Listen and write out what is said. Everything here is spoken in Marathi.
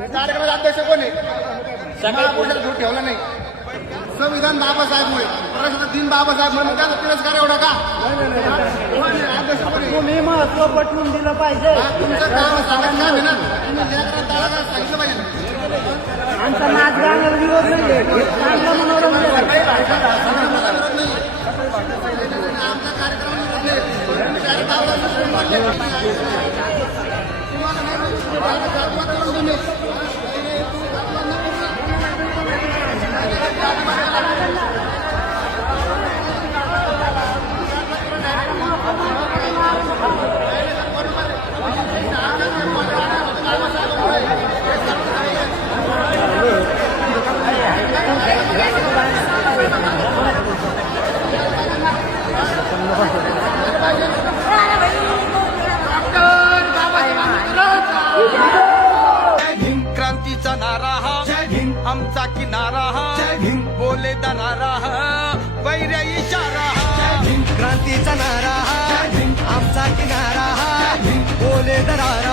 कार्यक्रमाचा अध्यक्ष कोण आहे? महापुरुषाला झूट ठेवला नाही. संविधान बाबासाहेबमुळे प्रजासत्ताक दिन बाबासाहेब म्हणून त्याचा तिरस्कार एवढा का? अध्यक्ष कोण आहे? तुम्ही महत्व पटवून दिलं पाहिजे. तुमचं काम सांगायचं काम आहे ना, तुम्ही लेकराला दाराला सांगितलं पाहिजे. आमचा नाच गाण्याला विरोध नाही, चांगलं मनोरंजन आहे. आमचा कार्यक्रम क्रांतीचा नारा हा, जय भीम आमचा किनारा हा, जय भीम बोले दरारा हा, वैर्य इशारा हा, जय भीम क्रांतीचा नारा हा, जय भीम आमचा किनारा हा, जय भीम बोले दरारा